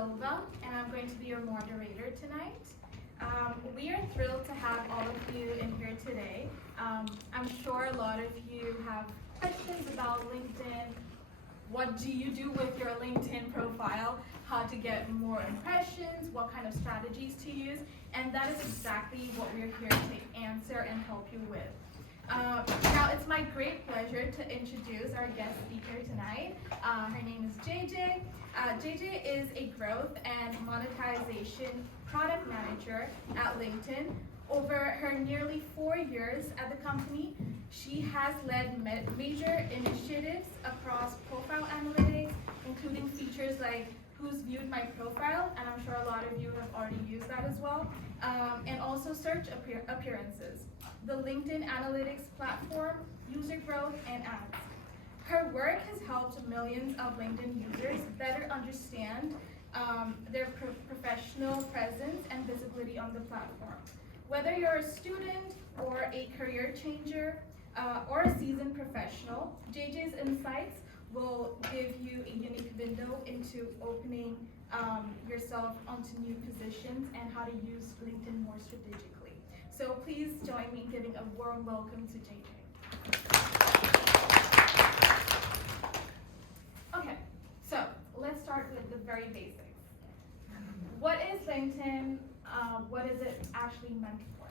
Silva, and I'm going to be your moderator tonight. We are thrilled to have all of you in here today. I'm sure a lot of you have questions about LinkedIn. What do you do with your LinkedIn profile? How to get more impressions, what kind of strategies to use, and that is exactly what we're here to answer and help you with. Now, it's my great pleasure to introduce our guest speaker tonight. Her name is JJ. JJ is a growth and monetization product manager at LinkedIn. Over her nearly 4 years at the company, she has led major initiatives across profile analytics, including features like who's viewed my profile, and I'm sure a lot of you have already used that as well, and also search appearances, the LinkedIn analytics platform, user growth, and ads. Her work has helped millions of LinkedIn users better understand their professional presence and visibility on the platform. Whether you're a student or a career changer or a seasoned professional, JJ's insights will give you a unique window into opening yourself onto new positions and how to use LinkedIn more strategically. So please join me in giving a warm welcome to JJ. Okay, so let's start with the very basics. What is LinkedIn? What is it actually meant for?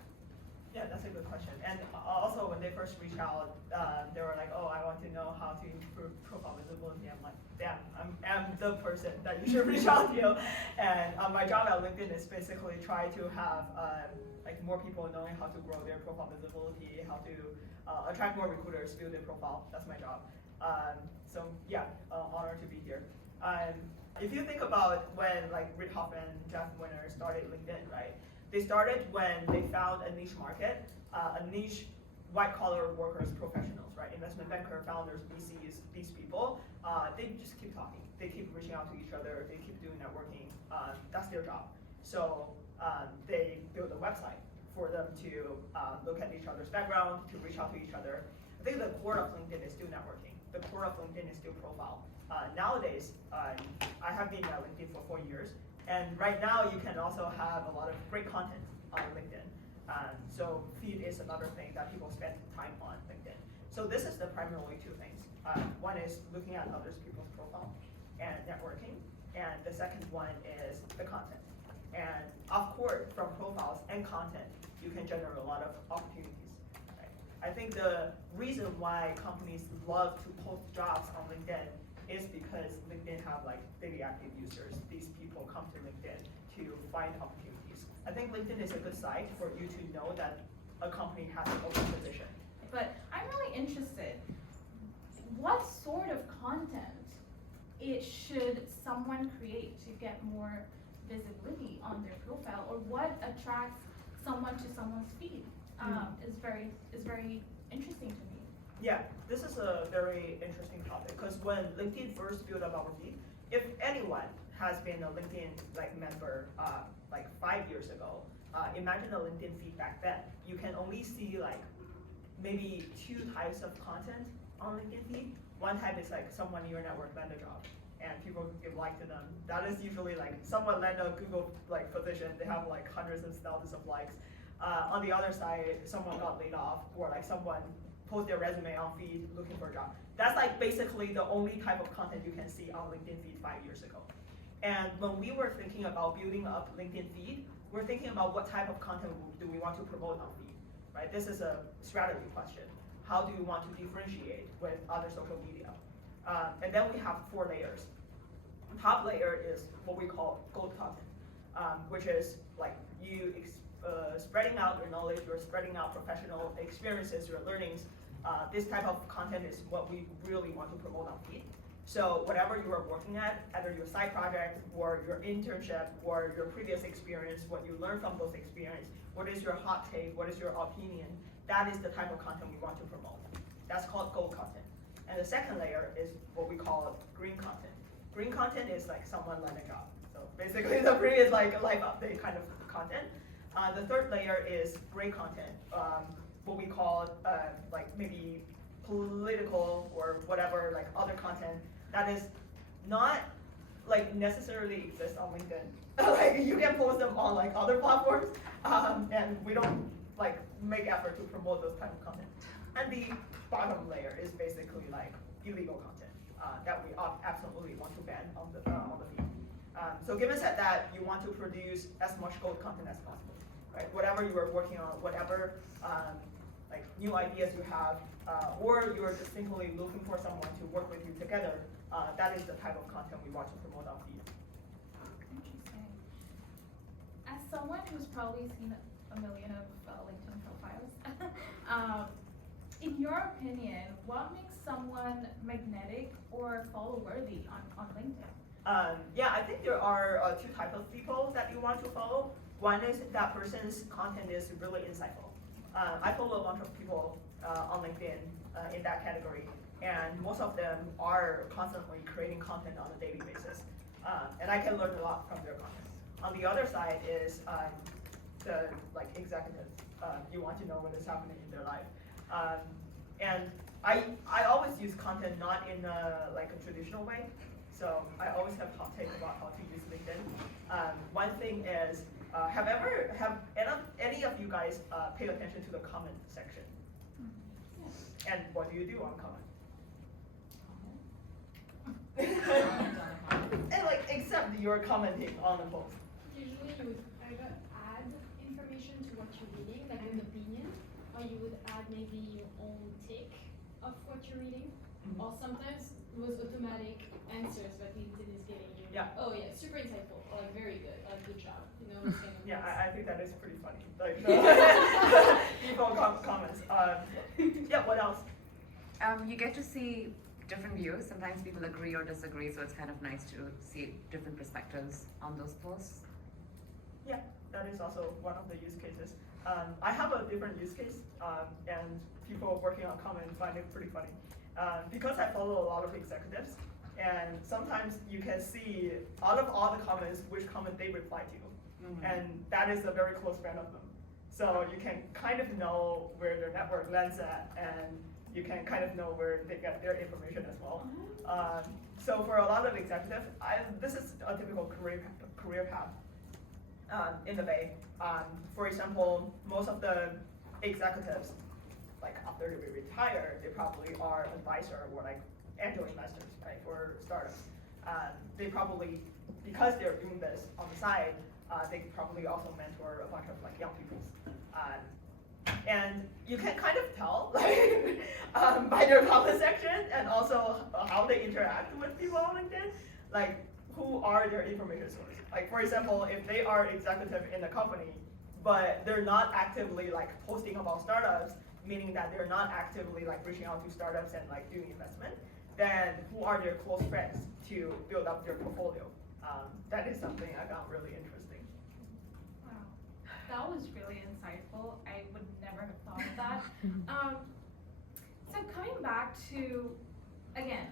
Yeah, that's a good question. And also, when they first reached out, they were like, "Oh, I want to know how to improve profile visibility." I'm like, "Damn, I'm the person that you should reach out to." And my job at LinkedIn is basically try to have like more people knowing how to grow their profile visibility, how to attract more recruiters, build their profile. That's my job. So yeah, honored to be here. If you think about when like Reid Hoffman, Jeff Winter started LinkedIn, right? They started when they found a niche market, a niche white-collar workers, professionals, right? Investment banker, founders, VCs, these people, they just keep talking. They keep reaching out to each other. They keep doing networking. That's their job. So they build a website for them to look at each other's background, to reach out to each other. I think the core of LinkedIn is still networking. The core of LinkedIn is still profile. Nowadays, I have been at LinkedIn for 4 years. And right now, you can also have a lot of great content on LinkedIn. So feed is another thing that people spend time on LinkedIn. So this is the primarily two things. One is looking at other people's profile and networking. And the second one is the content. And of course, from profiles and content, you can generate a lot of opportunities. Right? I think the reason why companies love to post jobs on LinkedIn is because LinkedIn have like daily active users. These people come to LinkedIn to find opportunities. I think LinkedIn is a good site for you to know that a company has an open position. But I'm really interested, what sort of content should someone create to get more visibility on their profile, or what attracts someone to someone's feed is very interesting to me. Yeah, this is a very interesting topic because when LinkedIn first built up our feed, if anyone has been a LinkedIn member like 5 years ago, imagine a LinkedIn feed back then. You can only see like maybe 2 types of content on LinkedIn feed. One type is like someone in your network land a job and people give like to them. That is usually like someone land a Google position. They have like hundreds and thousands of likes. On the other side, someone got laid off, or like someone post their resume on feed looking for a job. That's like basically the only type of content you can see on LinkedIn feed 5 years ago. And when we were thinking about building up LinkedIn feed, we're thinking about what type of content do we want to promote on feed, right? This is a strategy question. How do you want to differentiate with other social media? And then we have 4 layers. Top layer is what we call gold content, which is like you spreading out your knowledge, you're spreading out professional experiences, your learnings. This type of content is what we really want to promote on feed. So whatever you are working at, either your side project or your internship or your previous experience, what you learned from those experiences, what is your hot take, what is your opinion, that is the type of content we want to promote. That's called gold content. And the second layer is what we call green content. Green content is like someone land a job. So basically the green is like a life update kind of content. The third layer is gray content, what we call like maybe political or whatever, like other content that is not like necessarily exist on LinkedIn. Like you can post them on like other platforms, and we don't like make effort to promote those type of content. And the bottom layer is basically like illegal content that we absolutely want to ban on the feed. So given said that you want to produce as much gold content as possible, right? Whatever you are working on, whatever like new ideas you have, or you are just simply looking for someone to work with you together, that is the type of content we want to promote on feed. Interesting. As someone who's probably seen a million of LinkedIn profiles, in your opinion, what makes someone magnetic or follow-worthy on LinkedIn? Yeah, I think there are two types of people that you want to follow. One is that person's content is really insightful. I follow a bunch of people on LinkedIn in that category, and most of them are constantly creating content on a daily basis. And I can learn a lot from their content. On the other side is the like executives. You want to know what is happening in their life. And I always use content not in like a traditional way. So I always have hot takes about how to use LinkedIn. One thing is, have any of you guys paid attention to the comment section? Yeah. And what do you do on comment? And like, except you're commenting on the post. Usually you would either add information to what you're reading, like an opinion, or you would add maybe your own take of what you're reading, or sometimes most automatic answers that LinkedIn is giving you. Yeah. Oh yeah, super insightful, or like very good, like good job, you know, this kind of Yeah, things. I think that is pretty funny. Like, people comments. Yeah, what else? You get to see different views. Sometimes people agree or disagree, so it's kind of nice to see different perspectives on those posts. Yeah, that is also one of the use cases. I have a different use case, and people working on comment find it pretty funny. Because I follow a lot of executives, and sometimes you can see out of all the comments, which comment they reply to. And that is a very close friend of them. So you can kind of know where their network lands at, and you can kind of know where they get their information as well. So for a lot of executives, this is a typical career path in the Bay. For example, most of the executives, like after they retire, they probably are advisor or like angel investors, right, for startups. They probably, because they're doing this on the side, they probably also mentor a bunch of like young people. And you can kind of tell like, by their comment section and also how they interact with people on LinkedIn, like who are their information sources. Like for example, if they are executive in a company, but they're not actively like posting about startups, meaning that they're not actively like reaching out to startups and like doing investment, then who are their close friends to build up their portfolio? That is something I found really interesting. Wow, that was really insightful. I would never have thought of that. So coming back to, again,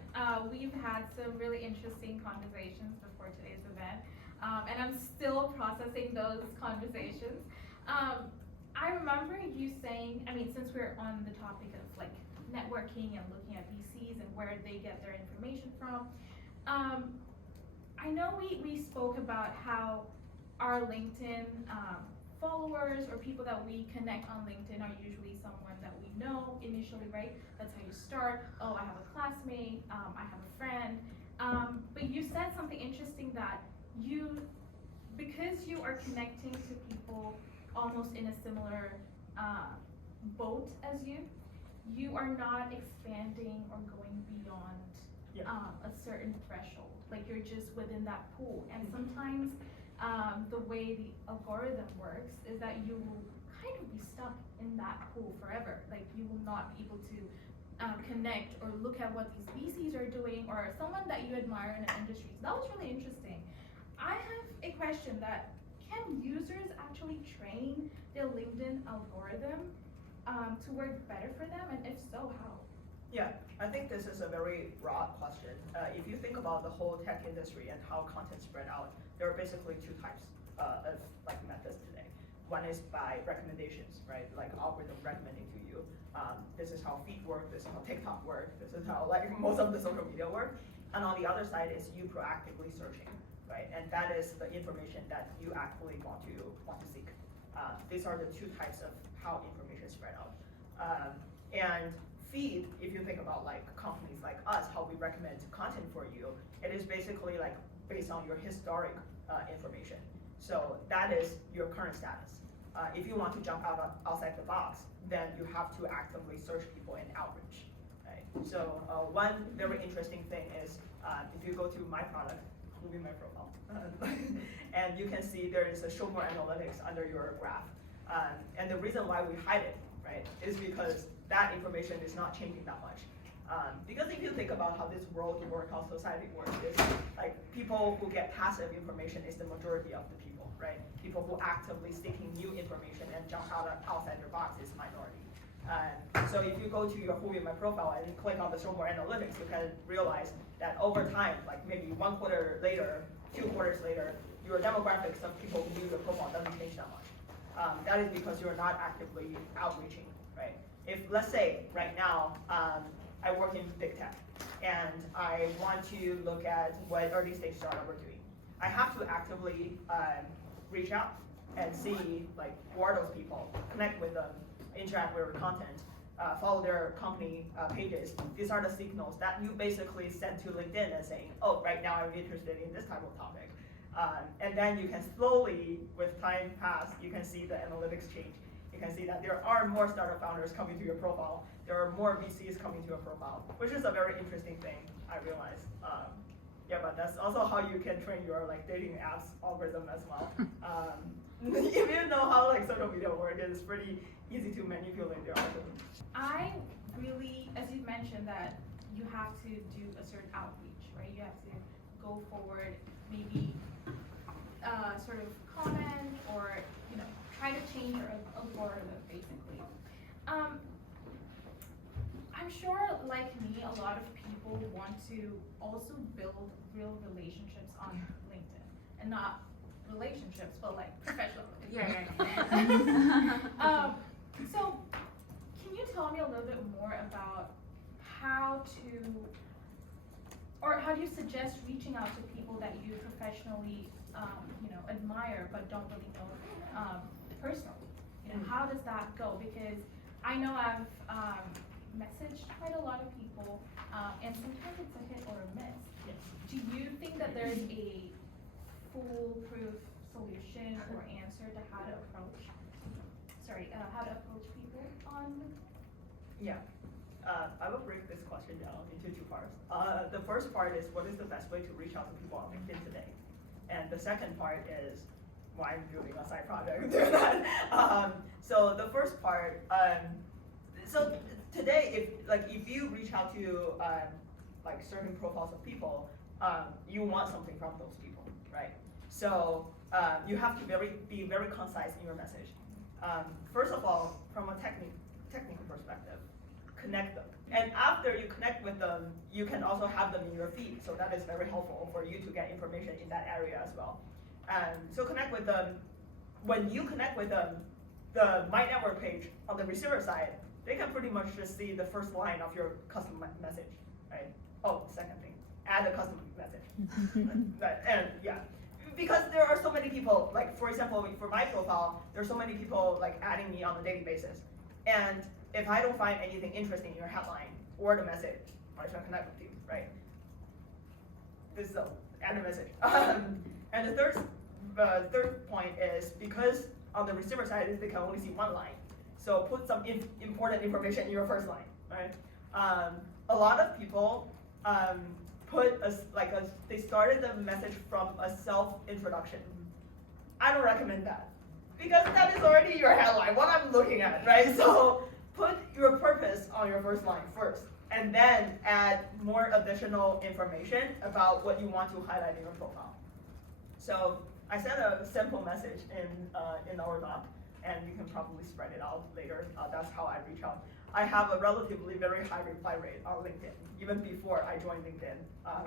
we've had some really interesting conversations before today's event, and I'm still processing those conversations. I remember you saying, I mean, since we're on the topic of like networking and looking at VCs and where they get their information from, I know we spoke about how our LinkedIn followers or people that we connect on LinkedIn are usually someone that we know initially, right? That's how you start. Oh, I have a classmate, I have a friend. But you said something interesting that because you are connecting to people almost in a similar boat as you are not expanding or going beyond a certain threshold. Like you're just within that pool. And sometimes the way the algorithm works is that you will kind of be stuck in that pool forever. Like you will not be able to connect or look at what these VCs are doing or someone that you admire in an industry. So that was really interesting. I have a question that can users actually train their LinkedIn algorithm to work better for them? And if so, how? Yeah, I think this is a very broad question. If you think about the whole tech industry and how content spread out, there are basically two types of like methods today. One is by recommendations, right? Like algorithm recommending to you. This is how feed work. This is how TikTok work. This is how like most of the social media work. And on the other side is you proactively searching, right? And that is the information that you actually want to seek. These are the two types of how information is spread out. And feed, if you think about like companies like us, how we recommend content for you, it is basically like based on your historic information. So that is your current status. If you want to jump outside the box, then you have to actively search people in outreach. Right? So one very interesting thing is if you go to my product, moving my profile, and you can see there is a show more analytics under your graph. And the reason why we hide it, right, is because that information is not changing that much. Because if you think about how this world works, how society works, is like people who get passive information is the majority of the people, right? People who actively seeking new information and jump outside their box is minority. So if you go to your Who in My Profile and click on the Show More Analytics, you can realize that over time, like maybe 1 quarter later, 2 quarters later, your demographics of people who view your profile doesn't change that much. That is because you're not actively outreaching, right? If, let's say, right now, I work in big tech, and I want to look at what early stage startup are doing. I have to actively reach out and see, like, who are those people, connect with them, interact with their content, follow their company pages. These are the signals that you basically send to LinkedIn and saying, oh, right now I'm interested in this type of topic. And then you can slowly, with time pass, you can see the analytics change. You can see that there are more startup founders coming to your profile. There are more VCs coming to your profile, which is a very interesting thing, I realize. Yeah, but that's also how you can train your like dating apps algorithm as well. If you know how like social media works, it's pretty easy to manipulate their algorithm. I really, as you mentioned, that you have to do a certain outreach, right? You have to go forward, maybe sort of comment or try to change your algorithm, basically. I'm sure, like me, a lot of people want to also build real relationships on LinkedIn, and not relationships, but like professional. So, can you tell me a little bit more about how do you suggest reaching out to people that you professionally, admire but don't really know personally? How does that go? Because I know I've messaged quite a lot of people, and sometimes it's a hit or a miss. Yes. Do you think that there's a foolproof solution or answer to how to approach people on? Yeah. I will break this question down into 2 parts. The first part is what is the best way to reach out to people on LinkedIn today? And the second part is why I'm building a side project to do that. So the first part, so today, if you reach out to like certain profiles of people, you want something from those people, right? So you have to be very concise in your message. First of all, from a technical perspective, connect them. And after you connect with them, you can also have them in your feed. So that is very helpful for you to get information in that area as well. So connect with them. When you connect with them, the My Network page on the receiver side, they can pretty much just see the first line of your custom message, right? Oh, second thing, add a custom message. And yeah, because there are so many people, like for example, for my profile, there's so many people like adding me on a daily basis. And if I don't find anything interesting in your headline or the message, I'm not trying to connect with you, right? This is add a message. And the third point is because on the receiver side, they can only see 1 line. So put some important information in your first line, right? A lot of people they started the message from a self-introduction. I don't recommend that because that is already your headline, what I'm looking at, right? So put your purpose on your first line first, and then add more additional information about what you want to highlight in your profile. So I sent a simple message in our doc, and you can probably spread it out later. That's how I reach out. I have a relatively very high reply rate on LinkedIn, even before I joined LinkedIn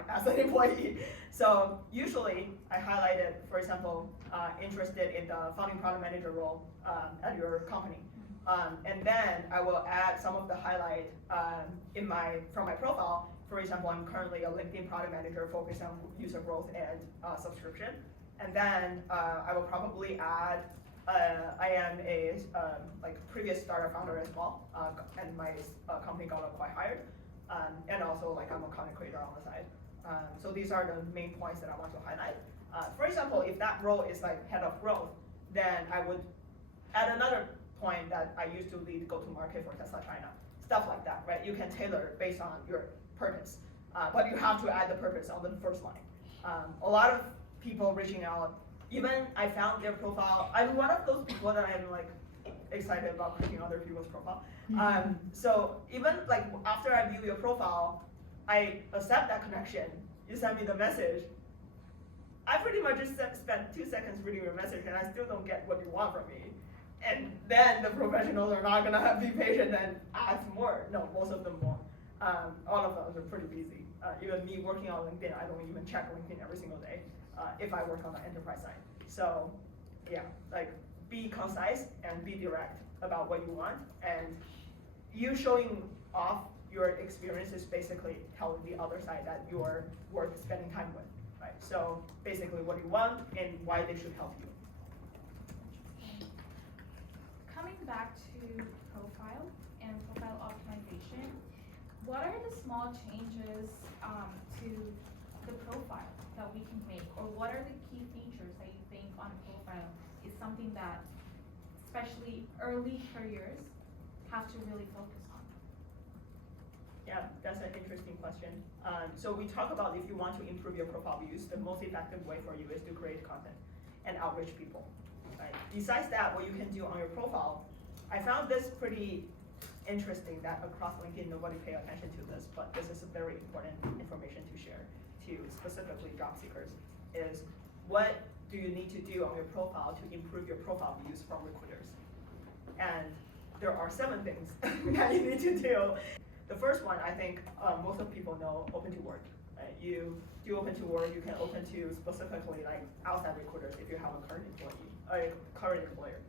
as an employee. So usually I highlighted, for example, interested in the founding product manager role at your company. And then I will add some of the highlight from my profile. For example, I'm currently a LinkedIn product manager focused on user growth and subscription. And then I will probably add I am a previous startup founder as well, and my company got quite hired. And also I'm a content creator on the side. So these are the main points that I want to highlight. For example, if that role is head of growth, then I would add another point that I used to lead go-to-market for Tesla China. Stuff like that, right? You can tailor based on your purpose, but you have to add the purpose on the first line. A lot of people reaching out, even I found their profile. I'm one of those people that I'm excited about clicking other people's profile. So even after I view your profile, I accept that connection. You send me the message. I pretty much just spent 2 seconds reading your message, and I still don't get what you want from me. And then the professionals are not gonna be patient and ask more. No, most of them won't. All of them are pretty busy. Even me working on LinkedIn, I don't even check LinkedIn every single day if I work on the enterprise side. So yeah, be concise and be direct about what you want. And you showing off your experience is basically telling the other side that you're worth spending time with, right? So basically what you want and why they should help you. Coming back to profile and profile optimization, what are the small changes to the profile that we can make, or what are the key features that you think on a profile is something that, especially early careers, have to really focus on? Yeah, that's an interesting question. So we talk about if you want to improve your profile views, the most effective way for you is to create content and outreach people. Right? Besides that, what you can do on your profile, I found this pretty interesting that across LinkedIn nobody pay attention to this, but this is a very important information to share to specifically job seekers, is what do you need to do on your profile to improve your profile views from recruiters? And there are 7 things that you need to do. The first one, I think most of people know, open to work. Right? You do open to work, you can open to specifically outside recruiters if you have a current employer.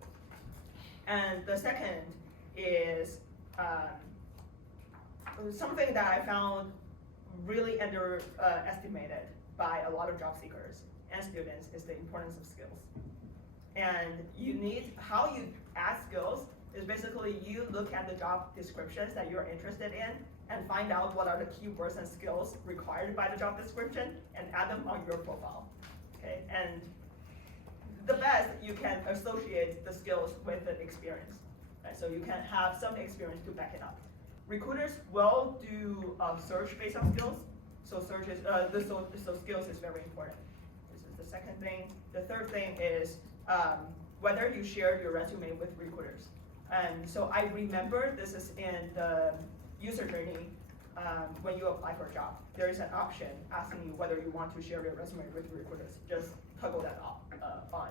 And the second is something that I found really underestimated by a lot of job seekers and students is the importance of skills. And how you add skills is basically you look at the job descriptions that you're interested in and find out what are the keywords and skills required by the job description and add them on your profile. Okay, and the best, you can associate the skills with the experience. Right? So you can have some experience to back it up. Recruiters will do search based on skills. So search is so skills is very important. This is the second thing. The third thing is whether you shared your resume with recruiters. And so I remember this is in the user journey when you apply for a job. There is an option asking you whether you want to share your resume with recruiters. Just toggle that on.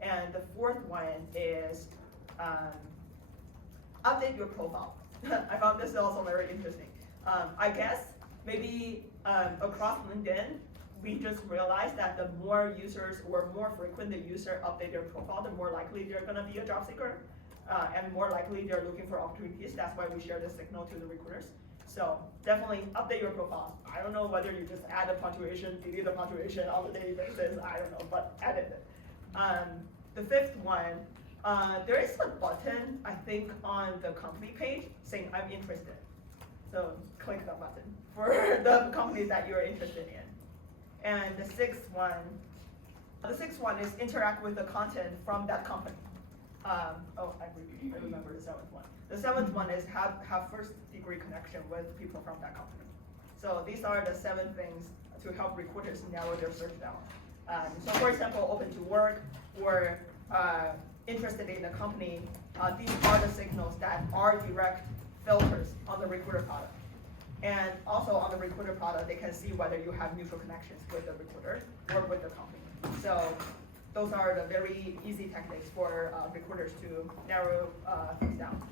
And the fourth one is update your profile. I found this also very interesting. I guess maybe across LinkedIn, we just realized that the more users or more frequent the user update their profile, the more likely they're gonna be a job seeker, and more likely they're looking for opportunities. That's why we share this signal to the recruiters. So definitely update your profile. I don't know whether you just add a punctuation, delete the punctuation on a daily basis, I don't know, but edit it. The fifth one, there is a button, I think, on the company page saying I'm interested. So click the button for the companies that you're interested in. And the sixth one is interact with the content from that company. I remember the seventh one. The seventh one is have first degree connection with people from that company. So these are the 7 things to help recruiters narrow their search down. So for example, open to work or interested in the company, these are the signals that are direct filters on the recruiter product. And also on the recruiter product, they can see whether you have mutual connections with the recruiter or with the company. So those are the very easy techniques for recruiters to narrow things down.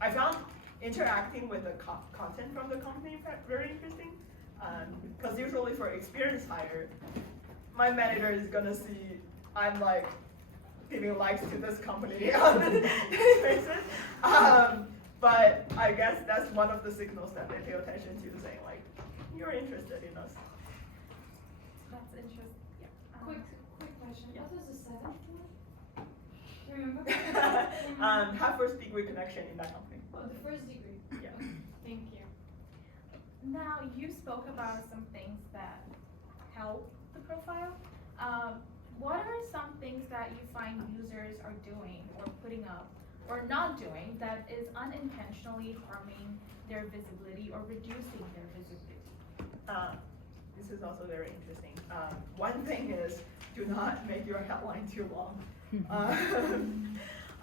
I found interacting with the content from the company very interesting, because usually for experienced hire, my manager is gonna see I'm giving likes to this company on a daily basis. But I guess that's one of the signals that they pay attention to, saying like, you're interested in us. That's interesting. Yeah. Quick question. Yeah. What was the seventh one? Do you remember? Have first degree connection in that company. Oh, the first degree. Yeah. Okay, thank you. Now, you spoke about some things that help the profile. What are some things that you find users are doing or putting up or not doing that is unintentionally harming their visibility or reducing their visibility? This is also very interesting. One thing is, do not make your headline too long.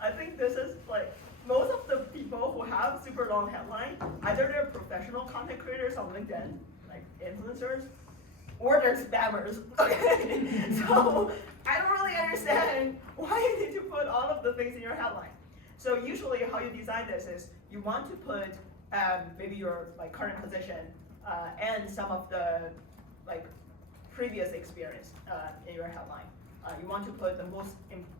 I think this is like, most of the people who have super long headline, either they're professional content creators on LinkedIn, like influencers, or they're spammers. Okay, so I don't really understand why you need to put all of the things in your headline. So usually how you design this is you want to put maybe your like current position and some of the like previous experience in your headline. You want to put the most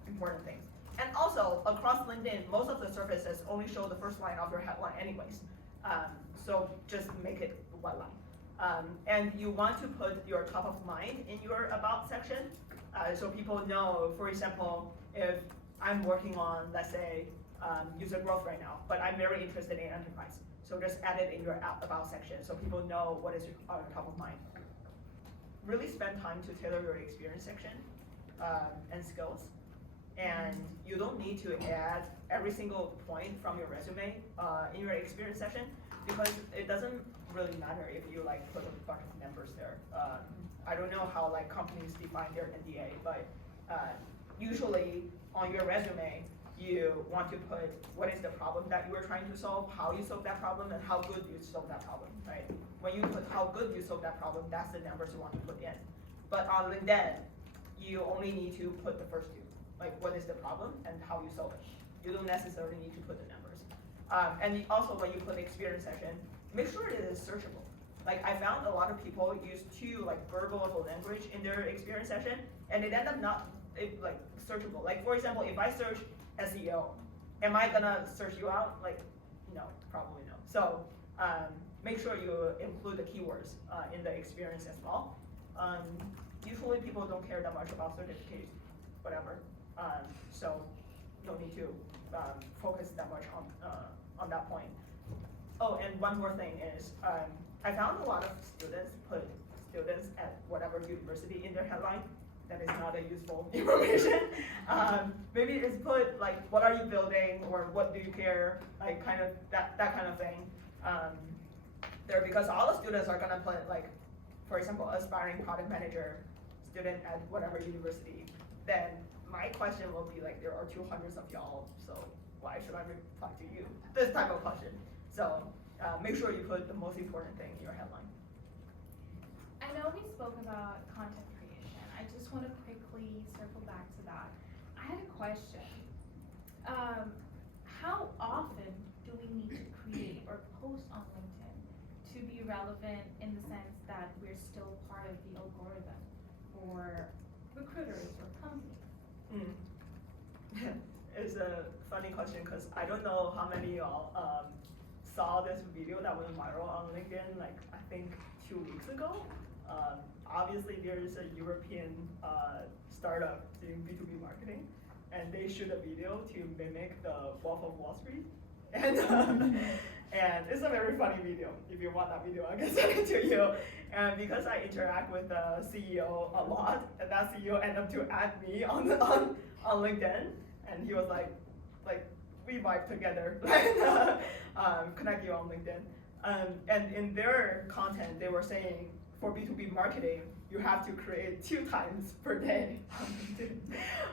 important things. And also across LinkedIn, most of the services only show the first line of your headline anyways. So just make it one line. And you want to put your top of mind in your about section. So people know, for example, if I'm working on, let's say, user growth right now, but I'm very interested in enterprise. So just add it in your about section so people know what is on your top of mind. Really spend time to tailor your experience section and skills. And you don't need to add every single point from your resume in your experience section because it doesn't really matter if you like put a bunch of numbers there. I don't know how like companies define their NDA, but usually on your resume, you want to put what is the problem that you are trying to solve, how you solve that problem, and how good you solve that problem, right? When you put how good you solve that problem, that's the numbers you want to put in. But on LinkedIn, you only need to put the first two, like what is the problem and how you solve it. You don't necessarily need to put the numbers. And also when you put experience section, make sure it is searchable. Like I found a lot of people use too like verbal of a language in their experience section, and it ended up not like searchable. Like for example, if I search SEO, am I gonna search you out? Like, no, probably no. So make sure you include the keywords in the experience as well. Usually people don't care that much about certificates, whatever. So you don't need to focus that much on that point. Oh, and one more thing is, I found a lot of students put students at whatever university in their headline. That is not a useful information. Maybe it's put like, what are you building, or what do you care, like kind of that kind of thing. There, because all the students are gonna put like, for example, aspiring product manager, student at whatever university. Then my question will be like, there are 200 of y'all, so why should I reply to you? This type of question. So make sure you put the most important thing in your headline. I know we spoke about content creation. I just want to quickly circle back to that. I had a question. How often do we need to create or post on LinkedIn to be relevant in the sense that we're still part of the algorithm for recruiters or companies? It's a funny question because I don't know how many of y'all saw this video that went viral on LinkedIn, like I think 2 weeks ago. Obviously there's a European startup doing B2B marketing, and they shoot a video to mimic the Wolf of Wall Street. And and it's a very funny video. If you want that video, I can send it to you. And because I interact with the CEO a lot, and that CEO ended up to add me on LinkedIn, and he was like we vibe together, connect you on LinkedIn. And in their content, they were saying for B2B marketing, you have to create 2 times per day on LinkedIn,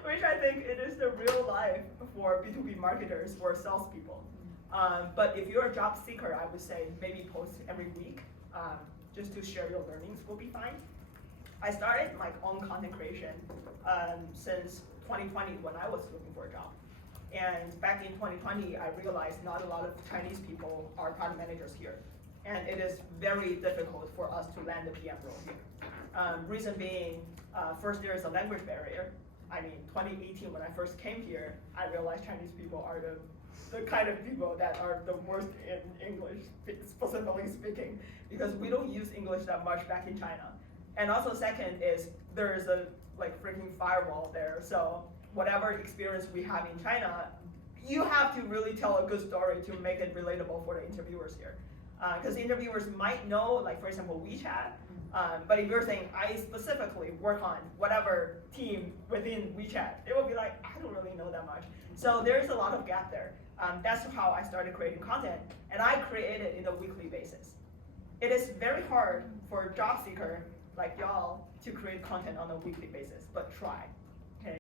which I think it is the real life for B2B marketers or salespeople. But if you're a job seeker, I would say maybe post every week, just to share your learnings will be fine. I started my own content creation since 2020 when I was looking for a job. And back in 2020, I realized not a lot of Chinese people are product managers here. And it is very difficult for us to land the PM role here. Reason being, first there is a language barrier. I mean, 2018 when I first came here, I realized Chinese people are the kind of people that are the worst in English, specifically speaking, because we don't use English that much back in China. And also second is there is a like freaking firewall there. So whatever experience we have in China, you have to really tell a good story to make it relatable for the interviewers here. Because interviewers might know, like for example, WeChat, but if you're saying, I specifically work on whatever team within WeChat, it will be like, I don't really know that much. So there's a lot of gap there. That's how I started creating content, and I create it in a weekly basis. It is very hard for a job seeker like y'all to create content on a weekly basis, but try.